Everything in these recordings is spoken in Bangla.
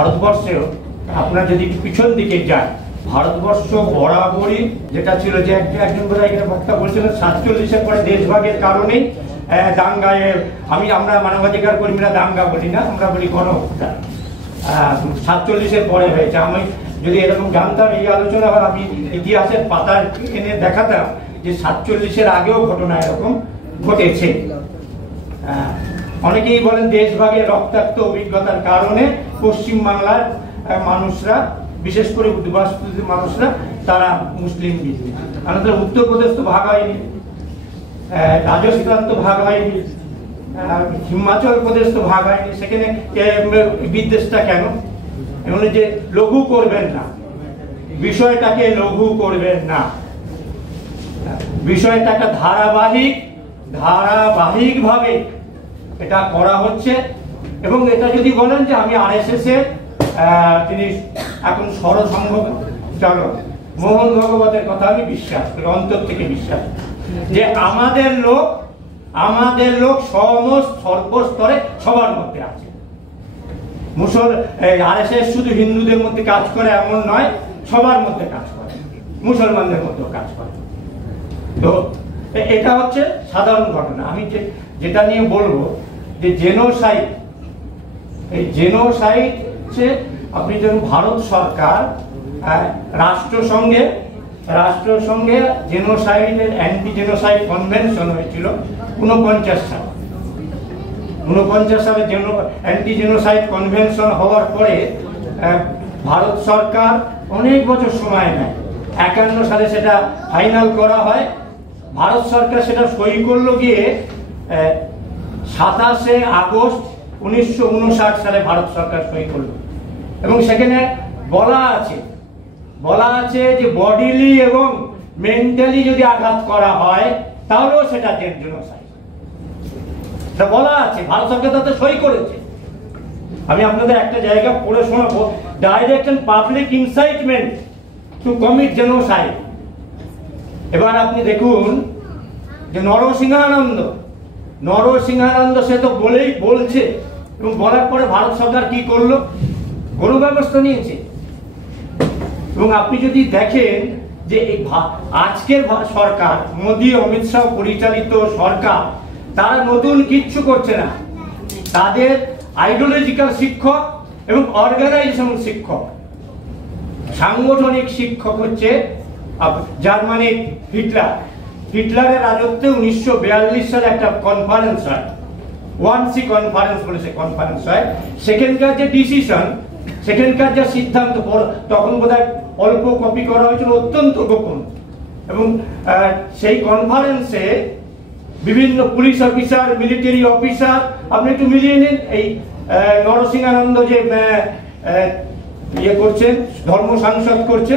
ভারতবর্ষেও আপনার যদি পিছন দিকে যায়, ভারতবর্ষ বরাবরই যেটা ছিল যে একজন বোধহয় বক্তা বলছিলেন 47-এর পরে দেশভাগের কারণেই দাঙ্গায় আমরা মানবাধিকার কর্মীরা দাঙ্গা বলি না, আমরা বলি গণহত্যা 47-এর পরে হয়েছে। আমি যদি এরকম জানতাম এই আলোচনা, আমি ইতিহাসের পাতার এনে দেখাতাম যে 47-এর আগেও ঘটনা এরকম ঘটেছে। অনেকেই বলেন দেশভাগের রক্তাক্ত অভিজ্ঞতার কারণে পশ্চিমবাংলার মানুষরা, বিশেষ করে উদ্বাস্তুত মানুষরা, তারা মুসলিম বিদ্বেষী। আমাদের উত্তরপ্রদেশ তো ভাগ হয়নি, রাজস্থান তো ভাগ হয়নি, হিমাচল প্রদেশ তো ভাগ হয়নি, সেখানে বিদ্বেষটা কেন? এমন যে লঘু করবেন না বিষয়টাকে, লঘু করবেন না বিষয়টা, একটা ধারাবাহিক ভাবে এটা করা হচ্ছে। এবং এটা যদি বলেন যে আমি আরএসএস এর তিনি এখন সরসংঘ চালক মোহন ভগবতের কথা আমি বিশ্বাস করি, অন্তর থেকে বিশ্বাস, যে আমাদের লোক সমস্ত সর্বস্তরে সবার মধ্যে আছে। আরএসএস শুধু হিন্দুদের মধ্যে কাজ করে এমন নয়, সবার মধ্যে কাজ করে, মুসলমানদের মধ্যেও কাজ করে। তো এটা হচ্ছে সাধারণ ঘটনা। আমি যেটা নিয়ে বলবো যে জেনোসাইড, এই জেনোসাইড হচ্ছে, আপনি যখন ভারত সরকার রাষ্ট্রসংঘে জেনোসাইডের অ্যান্টি জেনোসাইড কনভেনশন হয়েছিল 49 সালে অ্যান্টি জেনোসাইড কনভেনশন হওয়ার পরে ভারত সরকার অনেক বছর সময় নেয়, 51 সালে সেটা ফাইনাল করা হয়। ভারত সরকার সেটা সই করলো গিয়ে 27শে আগস্ট 1959 সালে ভারত সরকার সই করলো। এবং সেখানে বলা আছে যে বডিলি এবং মেন্টালি যদি আঘাত করা হয় তাহলেও সেটা জেনোসাইড, এটা বলা আছে। ভারত সরকার তাতে সই করেছে। আমি আপনাদের একটা জায়গা পড়ে শোনাবো, direct and public incitement to commit genocide. এবার আপনি দেখুন যে নরসিংহানন্দ সে তো বলছে, এবং বলার পরে ভারত সরকার কি করলো? কোনো ব্যবস্থা নিয়েছে। এবং আপনি যদি দেখেন যে আজকের সরকার, মোদী অমিত শাহ পরিচালিত সরকার, তারা নতুন কিচ্ছু করছে না। তাদের আইডিওলজিক্যাল শিক্ষক এবং অর্গানাইজেশন শিক্ষক, সাংগঠনিক শিক্ষক হচ্ছে জার্মানির হিটলারের রাজত্বে 1942 সালে একটা কনফারেন্স হয়, ওয়ানসি কনফারেন্স বলে সে কনফারেন্স হয়। সেখানকার যে ডিসিশন, সেখানকার যে সিদ্ধান্ত, তখন বোধহয় অল্প কপি করা হয়েছিল, অত্যন্ত গোপন। এবং সেই কনফারেন্সে বিভিন্ন পুলিশ অফিসার, মিলিটারি অফিসার, আপনি একটু মিলিয়ে নিন, এই নরসিংহানন্দ যে করছেন, ধর্ম সাংসদ করছে,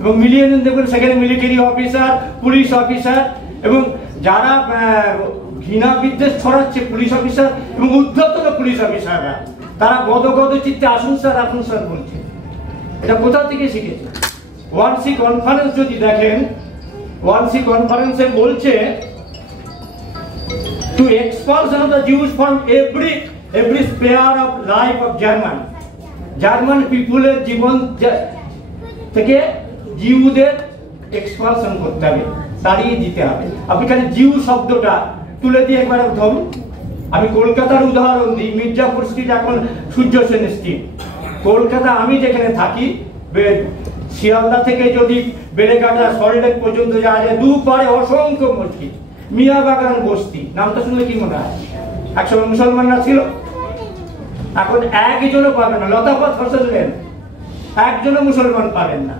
এবং মিলিয়ে নিন, দেখবেন সেখানে মিলিটারি অফিসার, পুলিশ অফিসার, এবং যারা ঘৃণা বিদ্বেষ ছড়াচ্ছে পুলিশ অফিসার এবং উদ্ধতন পুলিশ অফিসাররা, তারা গদগদ চিত্তে আসুন স্যার বলছে। এটা কোথা থেকে শিখেছে? ওয়ানসি কনফারেন্স যদি দেখেন, ওয়ানসি কনফারেন্সে বলছে to expulsion of the Jews from every sphere of life of German পিপুলের জীবন থেকে জিউদের এক্সপালশন করতে হবে, তাড়িয়ে দিতে হবে। আপনি খালি জিউ শব্দটা তুলে দিয়ে একবার ধরুন। আমি কলকাতার উদাহরণ দিই, মির্জাপুর স্ট্রিট এখন সূর্য সেন স্ট্রিট। কলকাতা আমি যেখানে থাকি, শিয়ালদা থেকে যদি বেলেঘাটা সল্টলেক পর্যন্ত যাওয়া যায়, দুপারে অসংখ্য মসজিদ, মিয়া বাগান বস্তি, নামটা শুনলে কি মনে হয়? একসময় মুসলমানরা ছিল, এখন একজনও পাবেন না। লতাপাত হোসেন লেন, একজনও মুসলমান পাবেন না।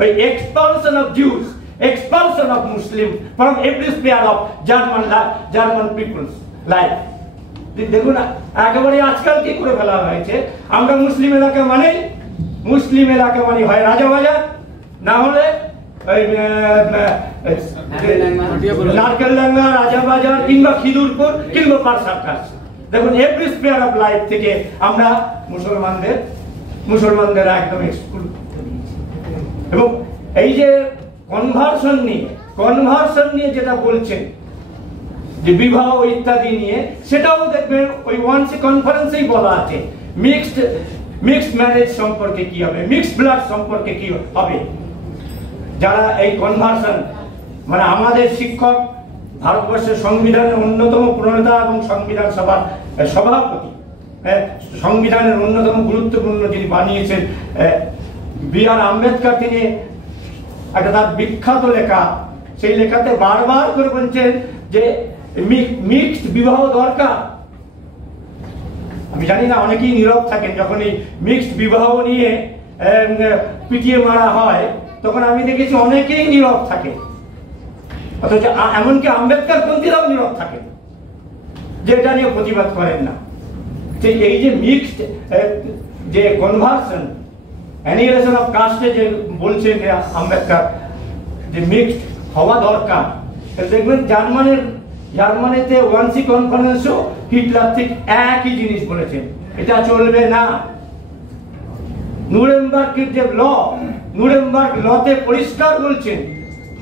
ওই expulsion of Jews, expulsion of Muslim from every sphere of German peoples life. দেখুন একেবারে আজকাল কি করে ফেলা হয়েছে। আমরা মুসলিম এলাকা মানে হয় রাজাবাজার, না হলে নারকেলডাঙ্গা, রাজাবাজার, কিংবা খিদুরপুর, কিংবা পারসার্কাস। দেখুন এভরি স্পেয়ার অফ লাইফ থেকে আমরা মুসলমানদের একদম এক্সক্লুড। এবং এই যে কনভার্সন নিয়ে যেটা বলছেন, যে বিবাহ ইত্যাদি নিয়ে, সেটাও দেখবেন ওই ওয়ানসি কনফারেন্সেই বলা আছে। মিক্সড মিক্সড ম্যারেজ সম্পর্কে কি হবে, মিক্সড ব্লাড সম্পর্কে কি হবে। যারা এই কনভার্সন মানে আমাদের শিক্ষক ভারতবর্ষের সংবিধানের অন্যতম প্রণেতা এবং সংবিধান সভার সভাপতি, সংবিধানের অন্যতম গুরুত্বপূর্ণ যিনি বানিয়েছেন বি.আর. আম্বেদকর, তিনি একটা তার বিখ্যাত লেখা, সেই লেখাতে বারবার করে বলছেন যে মিক্সড বিবাহ দরকার। আমি জানি না অনেকেই নীরব থাকেন যখন এই মিক্সড বিবাহ নিয়ে পিটিয়ে মারা হয়, তখন আমি দেখেছি অনেকেই নীরব থাকে, অথচ এমনকি আম্বেদকর পন্থীরাও নীরব থাকে, যে এটা নিয়ে প্রতিবাদ করেন না। যে এই যে মিক্সড যে কনভার্সন অ্যানিহিলেশন অফ কাস্টে যে বলছেন আম্বেদকর, যে মিক্সড হওয়া দরকার। দেখবেন জার্মানিতে ওয়ানসি কনফারেন্সও হিটলার ঠিক একই জিনিস বলেছেন, এটা চলবে না। নুরেমবার্গের যে নুরেমবার্গ লতে পরিষ্কার বলছেন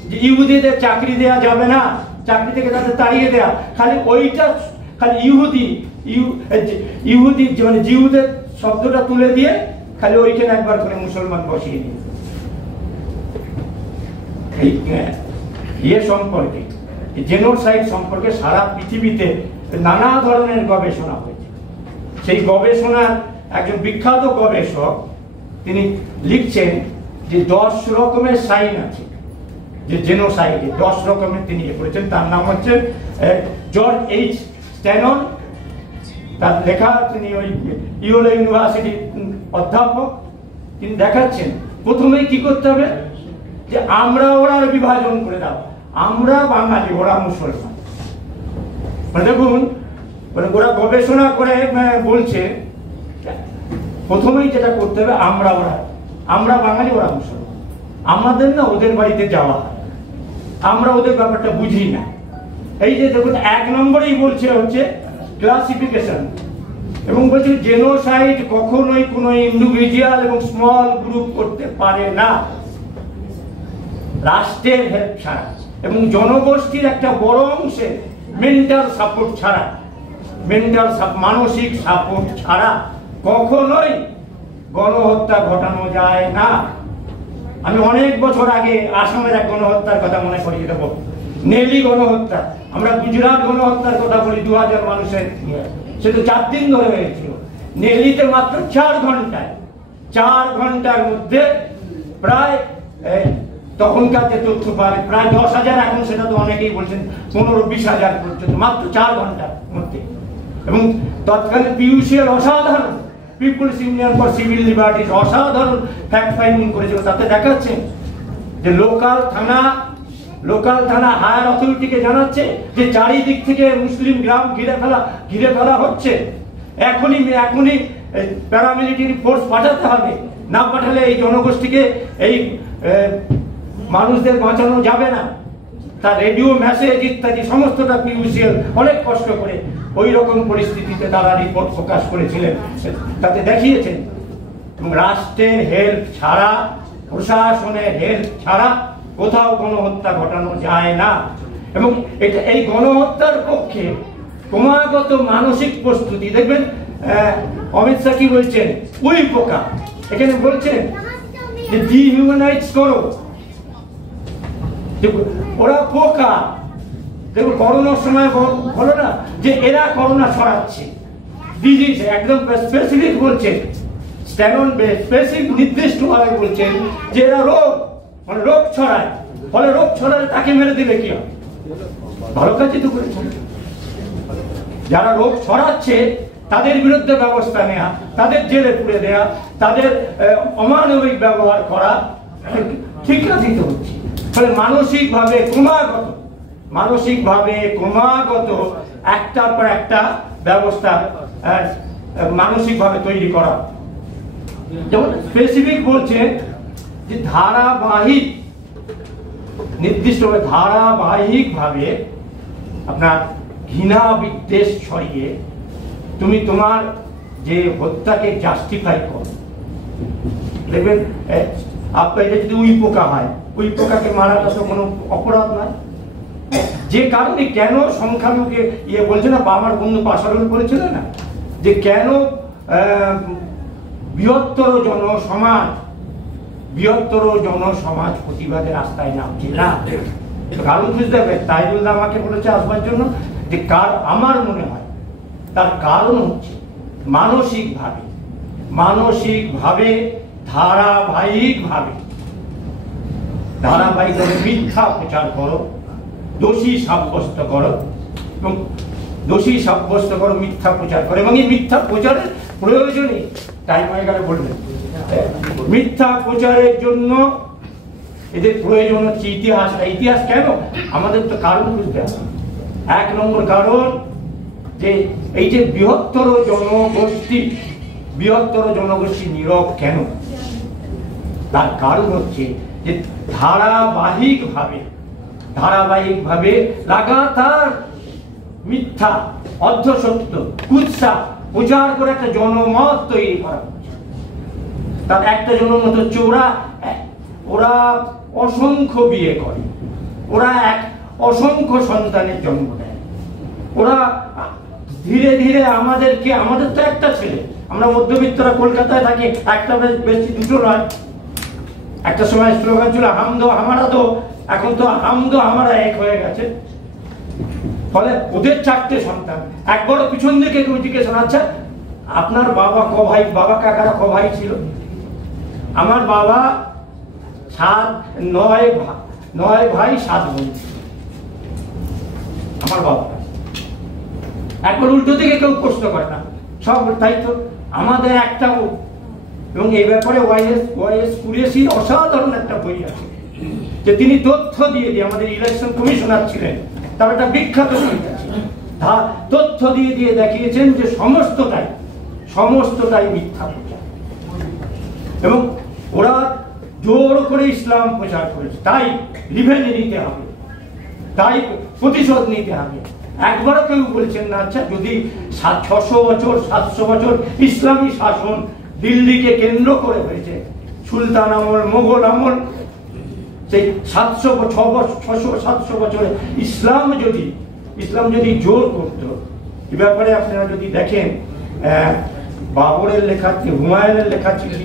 যে ইহুদিদের চাকরি দেয়া যাবে না, চাকরি থেকে তাদের তাড়িয়ে দেয়া। খালি ওইটা, খালি ইহুদি মানে জিহুদের শব্দটা তুলে দিয়ে খালি ওইখানে একবার করে মুসলমান বসিয়ে দিয়ে সম্পর্কে, জেনোসাইড সম্পর্কে সারা পৃথিবীতে নানা ধরনের গবেষণা হয়েছে। সেই গবেষণার একজন বিখ্যাত গবেষক তিনি লিখছেন যে 10 রকমের সাইন আছে যে জেনোসাইডে, 10 রকমের তিনি করেছেন। তার নাম হচ্ছে জর্জ এইচ স্ট্যানন, তার লেখা, তিনি ওই ইয়েলো ইউনিভার্সিটি অধ্যাপক। তিনি দেখাচ্ছেন প্রথমেই কি করতে হবে, যে আমরা ওরার বিভাজন করে দাও, আমরা বাঙালি ওরা মুসলমান। দেখুন ওরা গবেষণা করে বলছে প্রথমেই যেটা করতে হবে, আমরা বাঙালি ওরা মুসলমান। আমাদের না ওদের বাড়িতে যাওয়া হয়, আমরা ওদের ব্যাপারটা বুঝি না। এই যে দেখুন 1 নম্বরেই বলছে হচ্ছে ক্লাসিফিকেশন, এবং বলছে জেনোসাইড কখনোই কোনো ইন্ডিভিজুয়াল এবং স্মল গ্রুপ করতে পারে না রাষ্ট্রের হেল্প ছাড়া, এবং জনগোষ্ঠীর একটা বড় অংশের মেন্টাল সাপোর্ট ছাড়া, মানসিক সাপোর্ট ছাড়া কখনোই গণহত্যা ঘটানো যায় না। আমি অনেক বছর আগে আসামের এক গণহত্যার কথা মনে করিয়ে দেবো, নেলি গণহত্যা। আমরা গুজরাট গণহত্যার কথা বলি, 2000 মানুষের, সে তো 4 দিন ধরে হয়েছিল। নেলিতে মাত্র 4 ঘন্টার মধ্যে প্রায় তখনকার যে তথ্য পারে প্রায় 10,000, এখন সেটা তো অনেকেই বলছেন 15-20,000 পর্যন্ত, মাত্র 4 ঘন্টার মধ্যে। এবং তৎকালীন পিউসিএল অসাধারণ, peoples union for civil liberties অসাধারণ ফ্যাক্ট ফাইন্ডিং করেছিল। তাতে দেখাচ্ছে যে লোকাল থানা হায়ার অথরিটিকে জানাচ্ছে যে চারিদিক থেকে মুসলিম গ্রাম ঘিরে ফেলা হচ্ছে, এখনই প্যারামিলিটারি ফোর্স পাঠাতে হবে, না পাঠালে এই জনগোষ্ঠীকে, এই মানুষদের বাঁচানো যাবে না। তার রেডিও মেসেজ ইত্যাদি সমস্তটা পিউসিএল অনেক কষ্ট করে ওই রকম পরিস্থিতিতে তারা রিপোর্ট প্রকাশ করেছিলেন, তাতে দেখিয়েছেন। এবং রাষ্ট্রের হেল্প ছাড়া, প্রশাসনের হেল্প ছাড়া কোথাও গণহত্যা ঘটানো যায় না। এবং এটা এই গণহত্যার পক্ষে ক্রমাগত মানসিক প্রস্তুতি। দেখবেন অমিত শাহ কি বলছেন, উই পোকা, এখানে বলছেন যে ডিহিউম্যানাইজ করো, ওরা পোকা। দেখুন করোনার সময় বলো না যে এরা করোনা ছড়াচ্ছে, ডিজিজ একদম স্পেসিফিক বলছেন, স্ট্যানন স্পেসিফিক নির্দিষ্টভাবে বলছেন যে এরা রোগ ছড়ায়, ফলে রোগ ছড়ালে তাকে মেরে দিলে কি হবে? ভালো কাজই তো করেছেন। যারা রোগ ছড়াচ্ছে তাদের বিরুদ্ধে ব্যবস্থা নেওয়া, তাদের জেলে পুরে দেয়া, তাদের অমানবিক ব্যবহার করা ঠিক কাজই তো হচ্ছে। ফলে মানসিকভাবে ক্রমাগত একটার পর একটা ব্যবস্থা মানসিকভাবে তৈরি করা। যেমন স্পেসিফিক বলছে যে ধারাবাহিকভাবে আপনার ঘৃণা বিদ্বেষ ছড়িয়ে তুমি তোমার যে হত্যাকে জাস্টিফাই করো। দেখবেন আপনার এটা যদি উই পোকা হয়, উই পোকাকে মারাটা তো কোনো অপরাধ নয়। যে কারণে কেন সংখ্যালঘুকে বলছে না, আমার বন্ধু পাশারোল করেছিল না, যে কেন বৃহত্তর জনসমাজ প্রতিবাদের রাস্তায় নামছে না। কারণ বুঝতে হবে, তাইরুল্লাহ আমাকে বলেছে আসবার জন্য, যে আমার মনে হয় তার কারণ হচ্ছে মানসিকভাবে ধারাবাহিকভাবে মিথ্যা প্রচার করো, দোষী সাব্যস্ত করো মিথ্যা প্রচার করো, এবং এই মিথ্যা প্রচারের প্রয়োজনে টাইম হয়ে গেলে বলবেন, মিথ্যা প্রচারের জন্য এদের প্রয়োজন হচ্ছে ইতিহাস কেন আমাদের তো কারণ বুঝতে হবে। 1 নম্বর কারণ, যে এই যে বৃহত্তর জনগোষ্ঠী নীরব কেন, তার কারণ হচ্ছে যে ধারাবাহিকভাবে লাগাতার মিথ্যা, অর্ধসত্য, কুৎসা প্রচার করে একটা জনমত তৈরি করা হচ্ছে। তার একটা জনমত হচ্ছে ওরা অসংখ্য বিয়ে করে, ওরা অসংখ্য সন্তানের জন্ম দেয়, ওরা ধীরে ধীরে আমাদের তো একটা ছেলে, আমরা মধ্যবিত্তরা কলকাতায় থাকি, একটা বেশি দুটো নয়। একটা সময় স্লোগান ছিল হাম দো হামারা দো, এখন তো হাম দো হামারা এক হয়ে গেছে। ফলে ওদের 4টে সন্তান। একবারও পিছন দিকে কেউ জিজ্ঞেস, আচ্ছা আপনার বাবা বাবা কাকারা ক ভাই ছিল? আমার বাবা 9 ভাই 7 বোন। আমার বাবা একবার উল্টো দিকে কেউ প্রশ্ন করে না, সব তাই তো আমাদের একটাও। এবং এই ব্যাপারে ওয়াইএস কুরেশির অসাধারণ একটা বই আছে, যে তিনি তথ্য দিয়ে আমাদের ইলেকশন কমিশনার ছিলেন, তার একটা বিখ্যাত বই আছে, তথ্য দিয়ে দেখিয়েছেন যে সমস্তটাই মিথ্যা প্রচার, এবং ওরা জোর করে ইসলাম প্রচার করেছে। তাই রিভেঞ্জ নিতে হবে, তাই প্রতিশোধ নিতে হবে। একবারও কেউ বলছেন না, আচ্ছা যদি 600 বছর 700 বছর ইসলামী শাসন দিল্লিকে কেন্দ্র করে হয়েছে, সুলতান আমল, মোগল আমল, সেই 600-700 বছরে ইসলাম যদি জোর করত, এ ব্যাপারে আপনারা যদি দেখেন বাবরের লেখা, হুমায়ুনের লেখা চিঠি,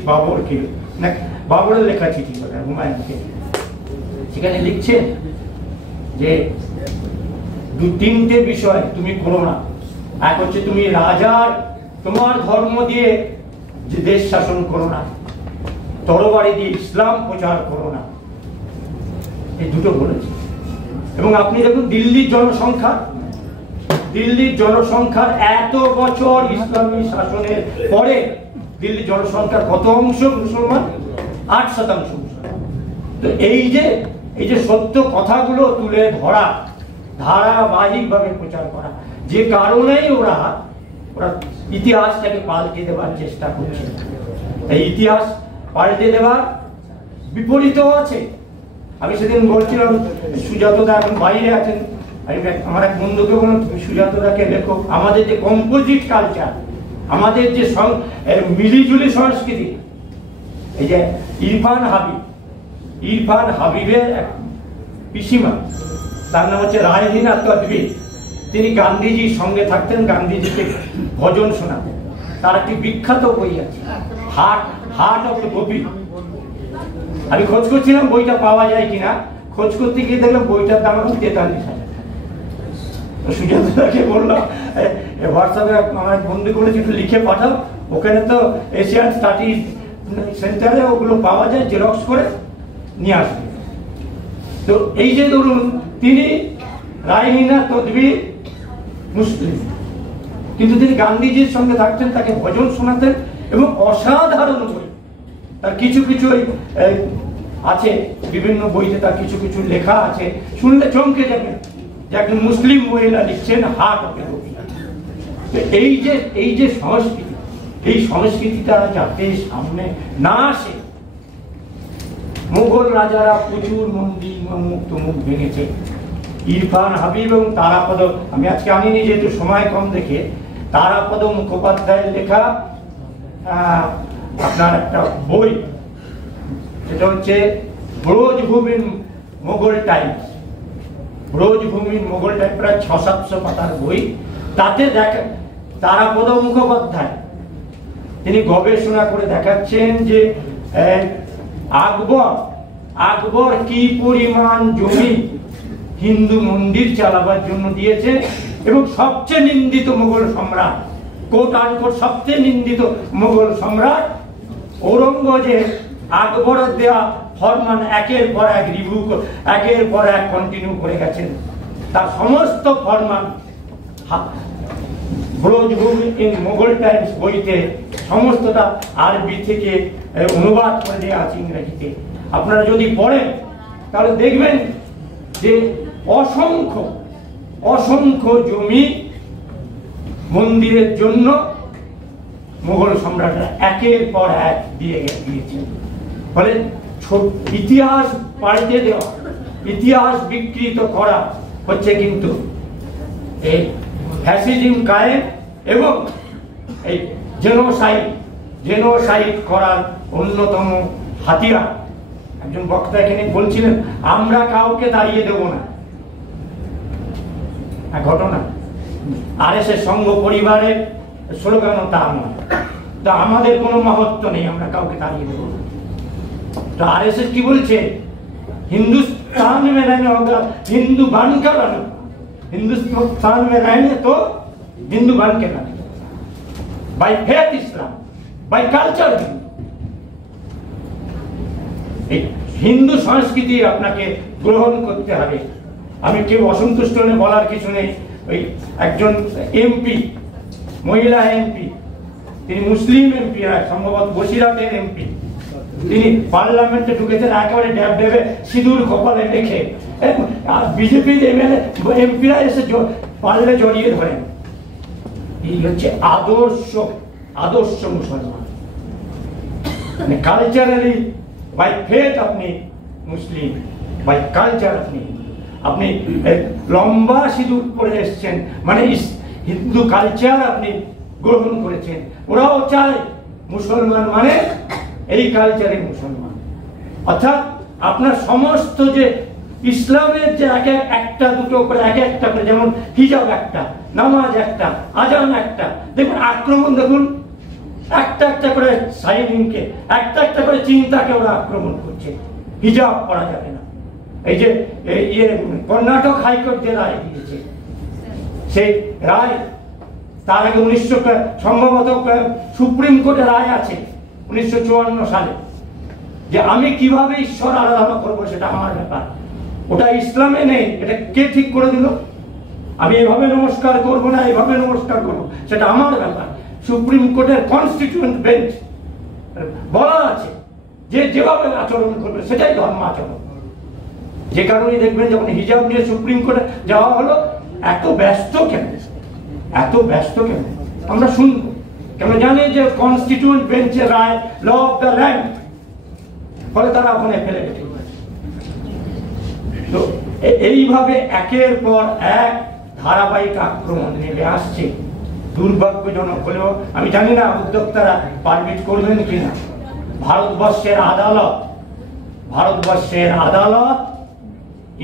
বাবরের লেখা চিঠি হুমায়ুনকে, সেখানে লিখছেন যে 2-3টে বিষয় তুমি করো না। এক হচ্ছে তুমি তোমার ধর্ম দিয়ে যে দেশ শাসন করো না, তরবারি দিয়ে ইসলাম প্রচার করো না, এই দুটো বলেছে। এবং আপনি দেখুন দিল্লির জনসংখ্যার এত বছর ইসলামী শাসনের পরে দিল্লির জনসংখ্যার কত অংশ মুসলমান? 8% মুসলমান। তো এই যে সত্য কথাগুলো তুলে ধরা, ধারাবাহিকভাবে প্রচার করা, যে কারণেই ওরা ইতিহাসটাকে পাল্টে দেওয়ার চেষ্টা করছে। এই ইতিহাস পাল্টে দেওয়ার বিপরীতও আছে। আমি সেদিন বলছিলাম, সুজাতদা এখন বাইরে আছেন, আমার এক বন্ধুকে বললাম সুজাতদাকে লেখো, আমাদের যে কম্পোজিট কালচার, আমাদের যে মিলিজুলি সংস্কৃতি, এই যে ইরফান হাবিবের এক পিসিমা, তার নাম হচ্ছে রায়হিনা তদবি, তিনি গান্ধীজির সঙ্গে থাকতেন, গান্ধীজিকে ভজন শোনাতেন। তার একটি বিখ্যাত বই আছে, হার্ট অফ দ্য গোপী। আমি খোঁজ করছিলাম বইটা পাওয়া যায় কিনা, খোঁজ করতে গিয়ে দেখলাম বইটার দাম এখন 43,000। সুজাতাকে বললাম হোয়াটসঅ্যাপে আমার বন্ধু বলেছি একটু লিখে পাঠাও, ওখানে তো এশিয়ান স্টাডিজ সেন্টারে ওগুলো পাওয়া যায়, জেরক্স করে নিয়ে আসবে। তো এই যে ধরুন, তিনি রায়হিনা তদবি মুসলিম, কিন্তু তিনি গান্ধীজির সঙ্গে থাকতেন, তাকে ভজন শোনাতেন, এবং অসাধারণ বই। তার কিছু আছে, বিভিন্ন বইতে তার কিছু লেখা আছে, শুনলে চমকে যাবেন যে একজন মুসলিম মহিলা লিখছেন হার্ট অফ দ্য গোপী। এই যে সংস্কৃতি, এই সংস্কৃতিটা যাতে সামনে না আসে, মুঘল রাজারা প্রচুর মন্দির মুখ ভেঙেছে। ইরফান হাবিব এবং তারাপদ, আমি আজকে আনিনি যেহেতু সময় কম দেখে, তারাপদ মুখোপাধ্যায়ের লেখা আপনার একটা বই, সেটা হচ্ছে ব্রজভূমির মোগল টাইমস। প্রায় 600-700 পাতার বই। তাতে দেখেন তারাপদ মুখোপাধ্যায় তিনি গবেষণা করে দেখাচ্ছেন যে আকবর কি পরিমাণ জমি হিন্দু মন্দির চালাবার জন্য দিয়েছে, এবং সবচেয়ে নিন্দিত মুঘল সম্রাট, কোট আনকোট সবচেয়ে নিন্দিত মুঘল সম্রাট ঔরঙ্গজেব আকবরের দেওয়া ফরমান একের পর এক রিভিউ, একের পর এক কন্টিনিউ করে গেছেন। তার সমস্ত ফরমান ব্রজভূমি ইন মোগল টাইমস বইতে সমস্তটা আরবি থেকে অনুবাদ করে দেওয়া আছে ইংরেজিতে। আপনারা যদি পড়েন তাহলে দেখবেন যে অসংখ্য অসংখ্য জমি মন্দিরের জন্য মুঘল সম্রাটরা একের পর এক দিয়ে দিয়েছেন। ফলে ইতিহাস পাল্টে দেওয়া, ইতিহাস বিকৃত করা হচ্ছে কিন্তু এই ফ্যাসিজম কায়েম এবং এই জেনোসাইড করার অন্যতম হাতিয়ার। একজন বক্তা এখানে বলছিলেন আমরা কাউকে দাঁড়িয়ে দেব না, ঘটনা আরএসএস সংঘ পরিবারের স্লোগানও তা নয়। তা আমাদের কোনো মহত্ব নেই, আমরা কাউকে দাঁড়িয়ে দেব না। তো आरएसएस की बोलছে हिंदुस्तान में रहने होगा हिंदू बनकर रहना, हिंदुस्तान में रहने तो हिंदू बन के रहना, by faith Islam, by culture Hindu संस्कृति আপনাকে গ্রহণ করতে হবে। আমি কেউ অসন্তুষ্ট হলে বলার কিছু নেই। ওই একজন এমপি, মহিলা এমপি, তিনি মুসলিম এমপি, সম্ভবত বসিরহাটের এমপি, তিনি পার্লামেন্টে ঢুকেছেন একেবারে ড্যাব ড্যাবে সিঁদুর কপালে রেখে। বিজেপির এমপিরা এসে পারলে জড়িয়ে ধরেন। এই হচ্ছে আদর্শ মুসলমান, মানে কালচারালি বাই ফেথ আপনি মুসলিম, বাই কালচার আপনি লম্বা সিঁদুর পরে এসছেন, মানে হিন্দু কালচার আপনি গ্রহণ করেছেন। ওরাও চায় মুসলমান মানে এই কালচারের মুসলমান। অর্থাৎ আপনার সমস্ত যে ইসলামের যে একটা দুটো করে একটা করে, যেমন হিজাব একটা, নামাজ একটা, আজান একটা, দেখুন আক্রমণ, দেখুন একটা একটা করে সাইনিংকে, একটা করে চিন্তাকে ওরা আক্রমণ করছে। হিজাব পড়া যাবে না। এই যে কর্ণাটক হাইকোর্ট যে রায় দিয়েছে, সেই রায় তার আগে সম্ভবত সুপ্রিম কোর্টের রায় আছে 1954 সালে, যে আমি কিভাবে ঈশ্বর আরাধনা করবো সেটা আমার ব্যাপার, ওটা ইসলামে নেই। এটা কে ঠিক করে দিল? আমি এভাবে নমস্কার করবো না এভাবে নমস্কার করবো, সেটা আমার ব্যাপার। সুপ্রিম কোর্টের কনস্টিটিউয়েন্ট বেঞ্চ বলা আছে যে যেভাবে আচরণ করবে সেটাই ধর্ম আচরণ। যে কারণে দেখবেন যখন হিজাব নিয়ে সুপ্রিম কোর্টে যাওয়া হলো, এত ব্যস্ত কেন আমরা শুনবো, কেন জানি যে কনস্টিটিউয়েন্ট বেঞ্চের রায়, ল অফ দ্য ল্যান্ড, ফলে তারা ওখানে ফেলে রেখে। তো এইভাবে একের পর এক ধারাবাহিক আক্রমণ নেমে আসছে। দুর্ভাগ্যজনক হলেও আমি জানি না উদ্যোক্তারা পারমিট করবেন কিনা। ভারতবর্ষের আদালত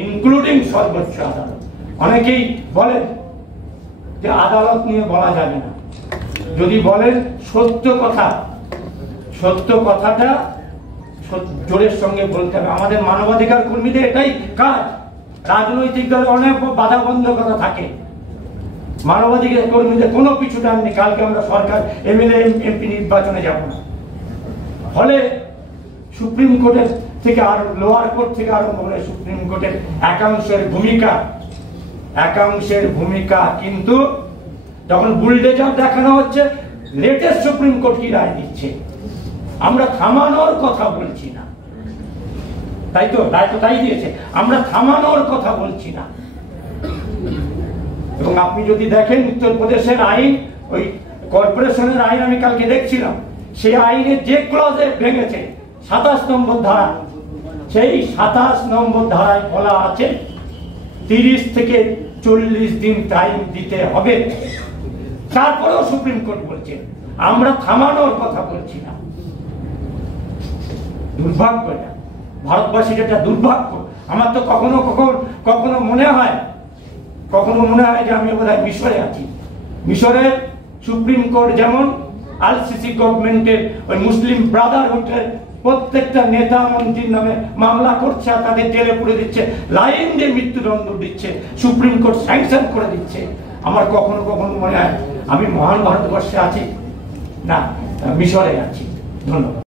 ইনক্লুডিং সর্বোচ্চ আদালত, অনেকেই বলেন যে আদালত নিয়ে বলা যাবে না। যদি বলেন সত্য কথাটা জোরের সঙ্গে বলতে হবে। আমাদের মানবাধিকার কর্মীদের এটাই কাজ। রাজনৈতিক দলে অনেক বাধাবন্ধকতা থাকে, মানবাধিকার কর্মীদের কোনো পিছুটান নেই। কালকে আমরা সরকার এমএলএ এমপি নির্বাচনে যাব না। ফলে সুপ্রিম কোর্টের থেকে আর লোয়ার কোর্ট থেকে আরম্ভ করে সুপ্রিম কোর্টের একাংশের ভূমিকা কিন্তু যখন বুলডেজার দেখানো হচ্ছে, লেটেস্ট সুপ্রিম কোর্ট কি রায় দিচ্ছে, আমরা থামানোর কথা বলছি না, তাই তো রায় তো তাই দিয়েছে, আমরা থামানোর কথা বলছি না। এবং আপনি যদি দেখেন উত্তরপ্রদেশের আইন, ওই কর্পোরেশনের আইন আমি কালকে দেখছিলাম, সেই আইনের যে ক্লজে ভেঙেছে 27 নম্বর ধারা, সেই 27 নম্বর ধারায় বলা আছে 30 থেকে 40 দিন টাইম দিতে হবে। তারপরেও সুপ্রিম কোর্ট বলছে আমরা থামানোর কথা বলছি না। দুর্ভাগ্য, এটা ভারতবাসীর একটা দুর্ভাগ্য। আমার তো কখনো মনে হয় যে আমি বোধহয় মিশরে আছি। মিশরের সুপ্রিম কোর্ট যেমন আল সিসি গভর্নমেন্টের ওই মুসলিম ব্রাদারহুডের প্রত্যেকটা নেতা মন্ত্রীর নামে মামলা করছে আর তাদের জেলে পুরে দিচ্ছে, লাইন দিয়ে মৃত্যুদণ্ড দিচ্ছে, সুপ্রিম কোর্ট স্যাংশন করে দিচ্ছে। আমার কখনো কখনো মনে হয় আমি মহান ভারতবর্ষে আছি না, মিশরে আছি। ধন্যবাদ।